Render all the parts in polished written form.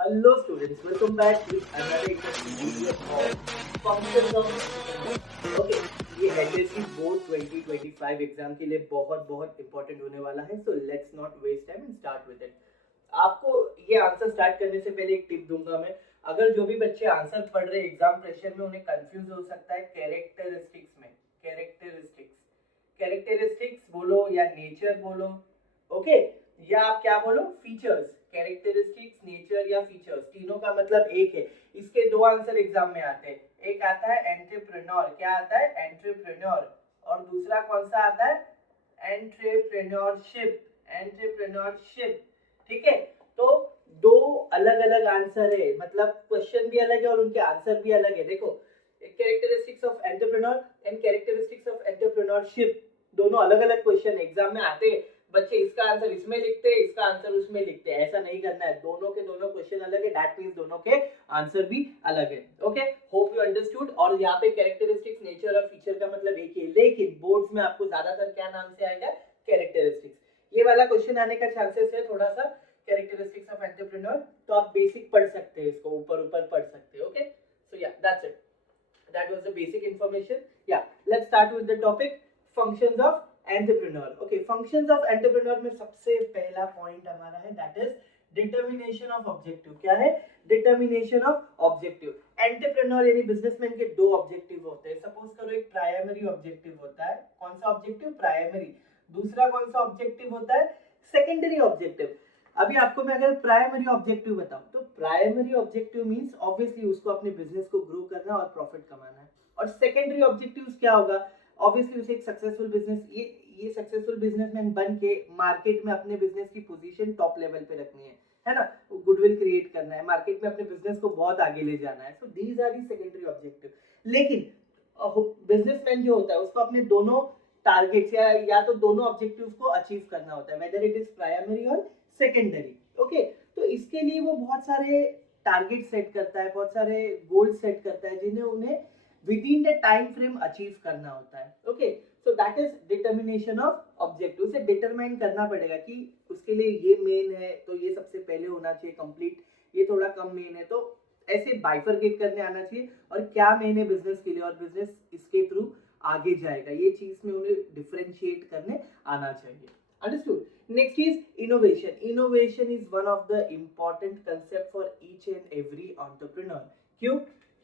Hello students, welcome back with another interesting video of functions of okay, ये HSC board 2025 exam के लिए बहुत बहुत इंपॉर्टेंट होने वाला है, so let's not waste time and start with it. आपको ये आंसर स्टार्ट करने से पहले एक टिप दूंगा मैं। अगर जो भी बच्चे आंसर पढ़ रहे एग्जाम प्रेशर में, उन्हें कंफ्यूज हो सकता है कैरेक्टरिस्टिक्स में। कैरेक्टरिस्टिक्स कैरेक्टरिस्टिक्स बोलो या नेचर बोलो, ओके, या आप क्या बोलो, फीचर्स। कैरेक्टरिस्टिक्स, नेचर या फीचर्स, तीनों का मतलब एक है। इसके दो आंसर एग्जाम में आते हैं। एक आता है एंटरप्रेन्योर, क्या आता है, एंटरप्रेन्योर, और दूसरा कौन सा आता है, एंटरप्रेन्योरशिप। एंटरप्रेन्योरशिप, ठीक है। तो दो अलग अलग आंसर है, मतलब क्वेश्चन भी अलग है और उनके आंसर भी अलग है। देखो, characteristics of entrepreneur and characteristics of entrepreneurship, दोनों अलग अलग क्वेश्चन एग्जाम में आते हैं। बच्चे इसका आंसर इसमें लिखते हैं, इसका आंसर उसमें लिखते हैं, ऐसा नहीं करना है। दोनों के दोनों क्वेश्चन अलग है, दैट मींस दोनों के आंसर भी अलग है। Okay, hope you understood. और यहाँ पे कैरेक्टरिस्टिक्स, नेचर और फीचर का मतलब एक ही है, लेकिन बोर्ड्स में आपको ज्यादातर क्या नाम से आएगा, कैरेक्टरिस्टिक्स। ये वाला क्वेश्चन आने का चांसेस है थोड़ा सा, कैरेक्टरिस्टिक्स ऑफ एंटरप्रेन्योर। तो आप बेसिक पढ़ सकते हैं, इसको ऊपर ऊपर पढ़ सकते हैं। ओके, सो या that's it, that was the basic information. Yeah, let's start with the topic, functions of entrepreneur. Okay, functions of entrepreneur में सबसे पहला पॉइंट हमारा है, that is determination of objective। क्या है, determination of objective। एंटरप्रेन्योर यानी businessman के दो ऑब्जेक्टिव होते हैं। सपोज करो एक प्राइमरी ऑब्जेक्टिव होता है, कौन सा ऑब्जेक्टिव, प्राइमरी। दूसरा कौन सा ऑब्जेक्टिव होता है, सेकेंडरी ऑब्जेक्टिव। अभी आपको मैं अगर प्राइमरी ऑब्जेक्टिव बताऊं, तो प्राइमरी ऑब्जेक्टिव मींस ऑब्वियसली उसको अपने बिजनेस को ग्रो करना और प्रॉफिट कमाना है। और सेकेंडरी ऑब्जेक्टिव क्या होगा, ऑब्वियसली उसे एक सक्सेसफुल बिजनेस, ये सक्सेसफुल बिजनेसमैन बन के मार्केट में अपने बिजनेस की पोजीशन टॉप लेवल पे रखनी है ना, गुडविल क्रिएट करना है, मार्केट में अपने बिजनेस को बहुत आगे ले जाना है। So these are the secondary objective. लेकिन बिजनेसमैन जो होता है उसको अपने दोनों टारगेट्स या तो दोनों ऑब्जेक्टिव्स को अचीव करना होता है, वेदर इट इज प्राइमरी और सेकेंडरी। ओके, तो इसके लिए वो बहुत सारे टारगेट सेट करता है, बहुत सारे गोल सेट करता है, जिन्हें उन्हें with in the time frame achieve करना होता है। Okay, so that is determination of objective. उसे डिटरमाइन करना पड़ेगा कि उसके लिए ये मेन है तो ये सबसे पहले होना चाहिए कंप्लीट, ये थोड़ा कम मेन है, तो ऐसे बाइफरकेट करने आना चाहिए, और क्या मेन है बिजनेस के लिए और बिजनेस इसके थ्रू आगे जाएगा, ये चीज में उन्हें डिफरेंशिएट करने आना चाहिए। Understood? Next is innovation. Innovation is one of the important concept for each and every entrepreneur. क्यों?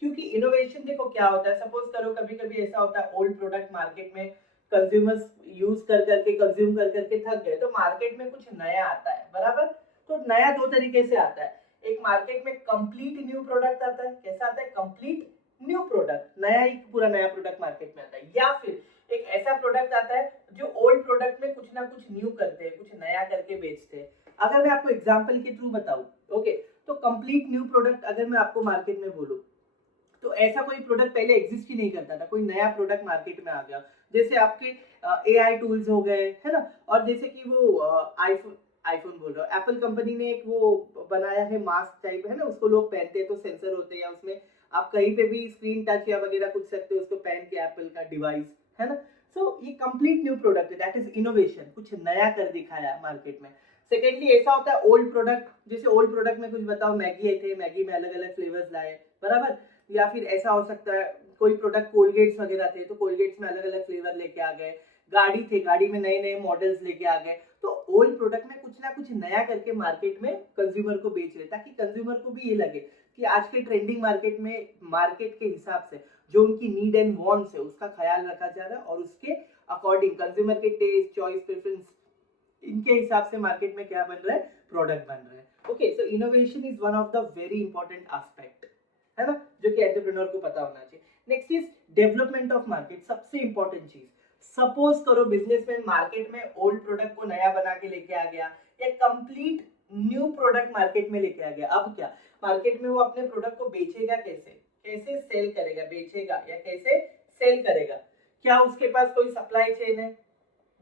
क्योंकि इनोवेशन देखो क्या होता है। सपोज करो कभी कभी ऐसा होता है, ओल्ड प्रोडक्ट मार्केट में कंज्यूमर्स यूज कर करके, कंज्यूम कर करके थक गए, तो मार्केट में कुछ नया आता है, बराबर। तो नया दो तरीके से आता है। एक मार्केट में कंप्लीट न्यू प्रोडक्ट आता है, कैसा आता है, कंप्लीट न्यू प्रोडक्ट, नया ही पूरा नया प्रोडक्ट मार्केट में आता है। या फिर एक ऐसा प्रोडक्ट आता है जो ओल्ड प्रोडक्ट में कुछ ना कुछ न्यू करते हैं, कुछ नया करके बेचते हैं। अगर मैं आपको एग्जांपल के थ्रू बताऊं, ओके, तो कंप्लीट न्यू प्रोडक्ट अगर मैं आपको मार्केट में बोलूं, तो ऐसा कोई प्रोडक्ट पहले एग्जिस्ट ही नहीं करता था, कोई नया प्रोडक्ट मार्केट में आ गया। जैसे आपके एआई टूल्स हो गए, है ना, और जैसे कि वो आईफोन आईफोन बोल रहा हूँ, एप्पल कंपनी ने एक वो बनाया है मास्क टाइप, है ना, उसको लोग पहनते हैं तो सेंसर होते हैं, या उसमें आप कहीं पे भी स्क्रीन टच या वगैरह कुछ सकते हो उसको पहन के, एप्पल का डिवाइस, है ना। सो ये कंप्लीट न्यू प्रोडक्ट है, दैट इज इनोवेशन, कुछ नया कर दिखाया मार्केट में। सेकेंडली ऐसा होता है ओल्ड प्रोडक्ट, जैसे ओल्ड प्रोडक्ट में कुछ बताओ, मैगी आई थे, मैगी में अलग अलग फ्लेवर्स लाए, बराबर। या फिर ऐसा हो सकता है कोई प्रोडक्ट, कोलगेट्स वगैरह थे तो कोलगेट्स में अलग अलग फ्लेवर लेके आ गए। गाड़ी थे, गाड़ी में नए नए मॉडल्स लेके आ गए। तो ओल्ड प्रोडक्ट में कुछ ना कुछ नया करके मार्केट में कंज्यूमर को बेच रहे, ताकि कंज्यूमर को भी ये लगे कि आज के ट्रेंडिंग मार्केट में, मार्केट के हिसाब से जो उनकी नीड एंड वांट्स है उसका ख्याल रखा जा रहा है, और उसके अकॉर्डिंग कंज्यूमर के टेस्ट, चॉइस, प्रेफरेंस, इनके हिसाब से मार्केट में क्या बन रहा है, प्रोडक्ट बन रहा है। Okay, so innovation is one of the very important aspect, है ना, जो कि एंटरप्रेन्योर को पता होना चाहिए। Next is development of market, सबसे इंपॉर्टेंट चीज। सपोज करो बिजनेसमैन मार्केट में ओल्ड प्रोडक्ट को नया बना के लेके आ गया, या कंप्लीट न्यू प्रोडक्ट मार्केट में लेके आ गया। अब क्या, मार्केट में वो अपने प्रोडक्ट को बेचेगा कैसे, कैसे सेल करेगा, बेचेगा या कैसे सेल करेगा। क्या उसके पास कोई सप्लाई चेन है,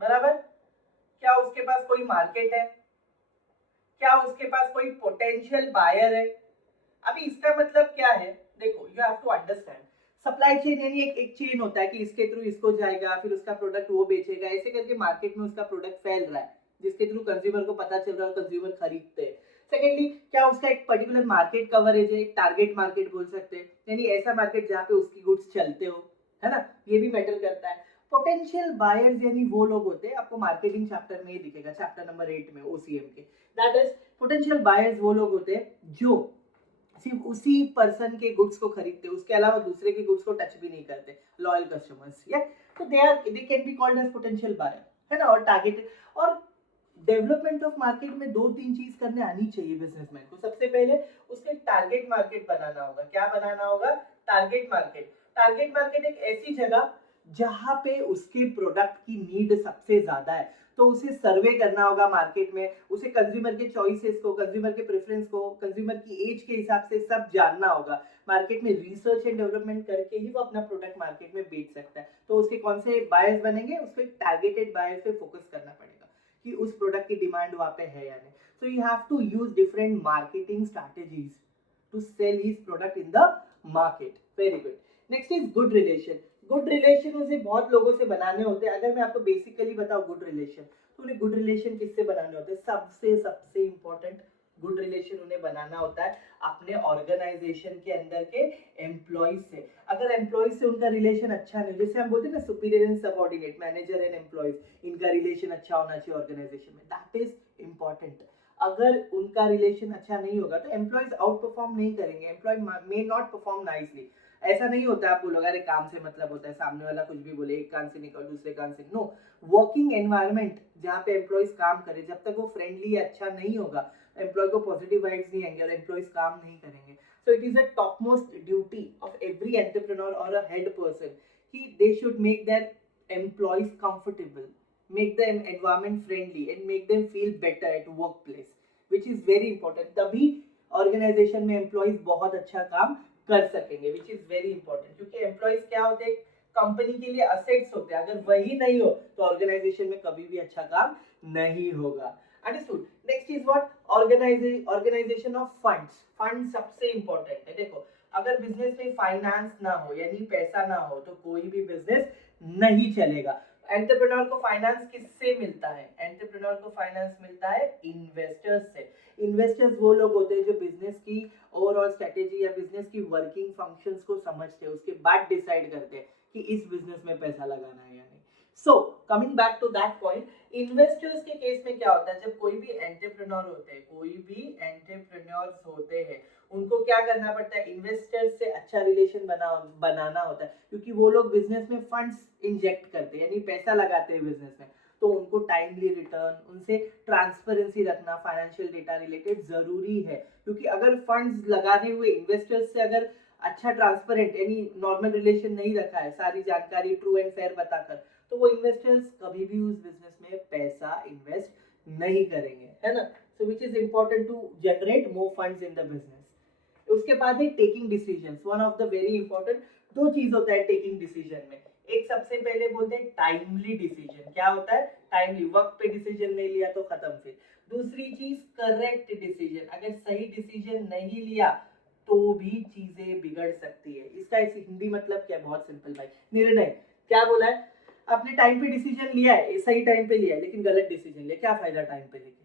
बराबर, क्या उसके पास कोई मार्केट है, क्या उसके पास कोई पोटेंशियल बायर है। अभी इसका मतलब क्या है, देखो, you have to understand, supply chain यानी एक चेन होता है कि इसके थ्रू इसको जाएगा, फिर उसका प्रोडक्ट वो बेचेगा, ऐसे करके मार्केट में उसका प्रोडक्ट फैल रहा है, जिसके थ्रू कंज्यूमर को पता चल रहा है, कंज्यूमर खरीदते हैं। सेकेंडली क्या उसका एक पर्टिकुलर मार्केट कवरेज है, एक टारगेट मार्केट बोल सकते हैं, यानी ऐसा मार्केट जहाँ पे उसकी गुड्स चलते हो, है ना, ये भी मैटर करता है। पोटेंशियल बायर्स यानी वो लोग होते हैं, आपको मार्केटिंग चैप्टर में ही दिखेगा, चैप्टर नंबर 8 में ओसीएम के, दैट इज पोटेंशियल बायर्स वो लोग होते हैं जो सिर्फ उसी पर्सन के गुड्स को खरीदते, उसके अलावा दूसरे के गुड्स को टच भी नहीं करते, लॉयल कस्टमर्स, या तो they can be called as potential buyer, है ना। और टारगेटेड, और डेवलपमेंट ऑफ मार्केट में 2-3 चीज करने आनी चाहिए बिजनेसमैन को। सबसे पहले उसके टारगेट मार्केट बनाना होगा। क्या बनाना होगा? Target market. टारगेट मार्केट एक ऐसी जगह जहां पे उसके प्रोडक्ट की नीड सबसे ज्यादा है, तो उसे सर्वे करना होगा मार्केट में, उसे कंज्यूमर के चॉइसेस को, कंज्यूमर के प्रेफरेंस को, कंज्यूमर की एज के हिसाब से सब जानना होगा। मार्केट में रिसर्च एंड डेवलपमेंट करके ही वो अपना प्रोडक्ट मार्केट में बेच सकता है। तो उसके कौन से बायर्स बनेंगे, उसको टारगेटेड बायर्स पे फोकस करना पड़ेगा कि उस प्रोडक्ट की डिमांड वहां पे है या नहीं। So you have to use different marketing strategies to sell his product in the market. Very good. Next is good relation. Good relation उसे बहुत लोगों से बनाने होते हैं। अगर मैं आपको बेसिकली बताऊं गुड रिलेशन, तो उन्हें गुड रिलेशन किससे बनाने होते हैं? सबसे सबसे इंपॉर्टेंट गुड रिलेशन उन्हें बनाना होता है अपने ऑर्गेनाइजेशन के अंदर के एम्प्लॉइज से। अगर एम्प्लॉइज से उनका रिलेशन अच्छा नहीं, जैसे हम बोलते हैं ना superior and subordinate, manager and employees, इनका रिलेशन अच्छा होना चाहिए ऑर्गेनाइजेशन में, दैट इज इंपॉर्टेंट। अगर उनका रिलेशन अच्छा नहीं होगा तो एम्प्लॉइज आउट परफॉर्म नहीं करेंगे, employ may not perform nicely. ऐसा नहीं होता है आप बोलोगे अरे काम से मतलब होता है, सामने वाला कुछ भी बोले, एक कान से निकल दूसरे कान से, नो। वर्किंग एनवायरनमेंट जहाँ पे एम्प्लॉइज काम करे, जब तक वो फ्रेंडली अच्छा नहीं होगा, एम्प्लॉय को पॉजिटिव वाइब्स नहीं आएंगे और एम्प्लॉइज काम नहीं करेंगे। So it is a top most duty of every entrepreneur और अ हेड पर्सन कि they should make their employees comfortable, make them environment friendly and make them feel better at workplace, which is very important। तभी organisation में employees बहुत अच्छा काम कर सकेंगे, which is very important। क्योंकि एम्प्लॉइज क्या होते हैं, कंपनी के लिए असेट्स होते हैं। अगर वही नहीं हो तो ऑर्गेनाइजेशन में कभी भी अच्छा काम नहीं होगा। Understood. Next is what? Organisation of funds. Fund सबसे इंपॉर्टेंट है। देखो, अगर बिजनेस में फाइनेंस ना हो यानी पैसा ना हो तो कोई भी बिजनेस नहीं चलेगा। एंटरप्रेन्योर को फाइनेंस किससे मिलता है? एंटरप्रेन्योर को फाइनेंस मिलता है इन्वेस्टर्स से। इन्वेस्टर्स वो लोग होते हैं जो बिजनेस की ओवरऑल स्ट्रेटेजी या बिजनेस की वर्किंग फंक्शंस को समझते हैं, उसके बाद डिसाइड करते हैं कि इस बिजनेस में पैसा लगाना है या नहीं। So coming back to that point, investors के केस में क्या होता है, जब कोई भी एंटरप्रेन्योर होते हैं, कोई भी एंटरप्रेन्योर्स होते हैं, उनको क्या करना पड़ता है? इन्वेस्टर्स से अच्छा रिलेशन बनाना होता है, क्योंकि वो लोग बिजनेस में फंड्स इंजेक्ट करते हैं यानी पैसा लगाते हैं बिजनेस में। तो उनको टाइमली रिटर्न, उनसे ट्रांसपेरेंसी रखना फाइनेंशियल डेटा रिलेटेड जरूरी है। क्योंकि अगर फंड्स लगाने हुए इन्वेस्टर्स से अगर अच्छा ट्रांसपेरेंट यानी नॉर्मल रिलेशन नहीं रखा है, सारी जानकारी ट्रू एंड फेयर बताकर, तो वो इन्वेस्टर्स कभी भी उस बिजनेस में पैसा इन्वेस्ट नहीं करेंगे, है ना। So which is important to generate more funds in the business. उसके बाद है taking decisions, one of the very important. दो चीज होता है टेकिंग डिसीजन में, एक सबसे पहले बोलते हैं टाइमली डिसीजन। क्या होता है? टाइमली, वक्त पे डिसीजन नहीं लिया तो खत्म। फिर दूसरी चीज करेक्ट डिसीजन, अगर सही डिसीजन नहीं लिया तो भी चीजें बिगड़ सकती है। इसका हिंदी मतलब क्या? बहुत सिंपल भाई, निर्णय। क्या बोला है? आपने टाइम पे डिसीजन लिया है, सही टाइम पे लिया है, लेकिन गलत डिसीजन लिया, क्या फायदा टाइम पे लेके?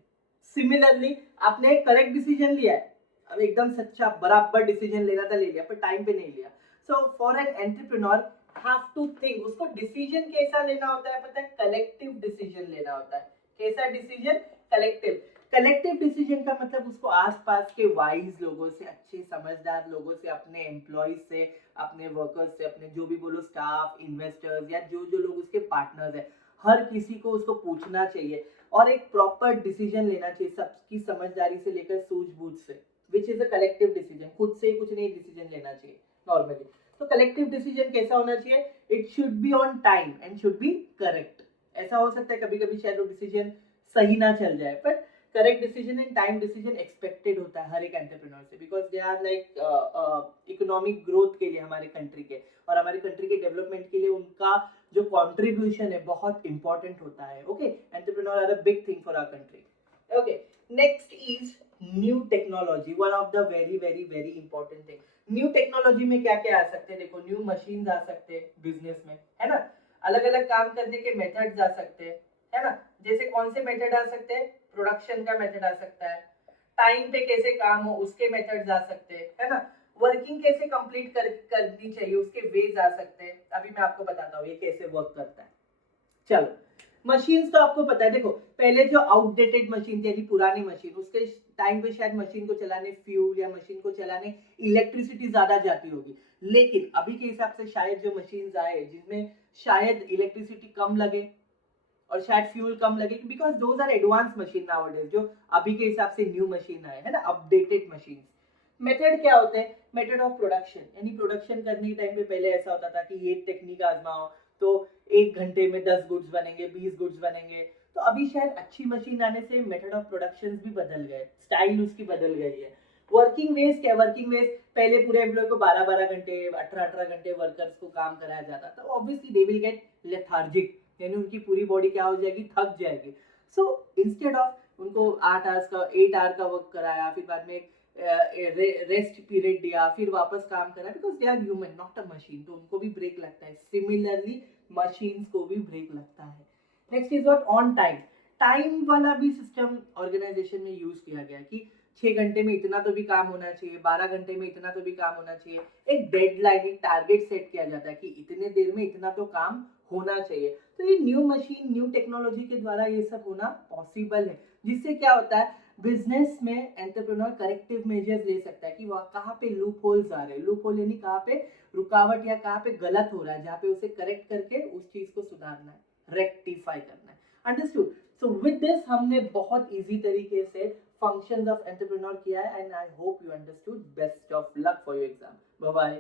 सिमिलरली आपने करेक्ट डिसीजन लिया है, अब एकदम सच्चा बराबर डिसीजन लेना था, ले लिया, पर टाइम पे नहीं लिया। So for an entrepreneur have to think, उसको डिसीजन कैसा लेना होता है पता है? कलेक्टिव डिसीजन लेना होता है। कैसा डिसीजन? कलेक्टिव। कलेक्टिव डिसीजन का मतलब उसको आसपास के वाइज लोगों से, अच्छे समझदार लोगों से, अपने एम्प्लॉइज से, अपने वर्कर्स से, अपने जो भी बोलो स्टाफ, इन्वेस्टर्स या जो जो लोग उसके पार्टनर्स है, हर किसी को उसको पूछना चाहिए और एक प्रॉपर डिसीजन लेना चाहिए, सबकी समझदारी से लेकर सूझबूझ से, which is a collective decision. खुद से कुछ नहीं डिसीजन लेना चाहिए नॉर्मली। तो कलेक्टिव डिसीजन कैसा होना चाहिए? It should be on time and should be correct. ऐसा हो सकता है कभी कभी शायद वो डिसीजन सही ना चल जाए, पर correct decision and time decision expected होता है हर एक एंटरप्रेन्योर से, because they are like economic growth के लिए हमारे कंट्री के और हमारे कंट्री के डेवलपमेंट के लिए उनका जो कॉन्ट्रीब्यूशन है बहुत इंपॉर्टेंट होता है। Okay, entrepreneur are a big thing for our country. Okay, next is new technology, one of the very very very important thing. New technology में क्या क्या आ सकते हैं? देखो, न्यू मशीन आ सकते हैं बिजनेस में, है ना। अलग अलग काम करने के मेथड्स आ सकते हैं, है ना। जैसे कौन से मेथड आ सकते हैं? प्रोडक्शन का मेथड आ सकता है, टाइम पे कैसे काम हो उसके मेथड्स आ सकते हैं, है ना, वर्किंग कैसे कंप्लीट करनी चाहिए उसके वेज आ सकते हैं। अभी मैं आपको बताता हूँ ये कैसे वर्क करता है। चलो, मशीन्स तो आपको पता है, देखो पहले जो आउटडेटेड मशीन थी यानी पुरानी मशीन, उसके टाइम पे शायद मशीन को चलाने फ्यूल या मशीन को चलाने इलेक्ट्रिसिटी ज्यादा जाती होगी, लेकिन अभी के हिसाब से शायद जो मशीन्स आए जिनमें शायद इलेक्ट्रिसिटी कम लगे और शायद फ्यूल कम लगे, because those are advance machine nowadays, जो अभी के हिसाब से न्यू मशीन आए है ना, अपडेटेड मशीन। मेथड क्या होते हैं, मेथड ऑफ प्रोडक्शन, यानी प्रोडक्शन करने के टाइम पे पहले ऐसा होता था कि ये टेक्निक आजमाओ तो 1 घंटे में 10 गुड्स बनेंगे, 20 गुड्स बनेंगे। तो अभी शायद अच्छी मशीन आने से मेथड ऑफ प्रोडक्शन भी बदल गए, स्टाइल उसकी बदल गई है। वर्किंग वेज क्या, वर्किंग वेज पहले पूरे एम्प्लॉय को 12-12 घंटे 18-18 घंटे वर्कर्स को काम कराया जाता था, obviously they will get lethargic, यानी उनकी पूरी बॉडी क्या हो जाएगी, थक जाएगी। सो इंस्टेड ऑफ उनको 8 आवर का वर्क कराया, फिर बाद में रेस्ट पीरियड दिया, फिर वापस काम करा, because they are human not a machine, तो उनको भी ब्रेक लगता है, सिमिलरली मशीन्स को भी ब्रेक लगता है। Next is what, on time, time वाला भी सिस्टम ऑर्गेनाइजेशन में यूज किया गया कि 6 घंटे में इतना तो भी काम होना चाहिए, 12 घंटे में इतना तो भी काम होना चाहिए, एक डेडलाइन, एक टारगेट सेट किया जाता है कि इतने देर में इतना तो काम होना चाहिए। तो ये न्यू मशीन, न्यू टेक्नोलॉजी के द्वारा ये सब होना पॉसिबल है, जिससे क्या होता है, बिजनेस में एंटरप्रेन्योर करेक्टिव मेजर्स ले सकता है कि वहाँ कहाँ पे लूप होल्स आ रहे हैं, लूप होल यानी कहाँ पे रुकावट या कहाँ पे गलत हो रहा है, जहाँ पे उसे करेक्ट करके उस चीज को सुधारना है, रेक्टिफाई करना है। अंडरस्टूड? सो विद दिस हमने बहुत इजी तरीके से functions of entrepreneur किया है, and I hope you understood. Best of luck for your exam. Bye bye.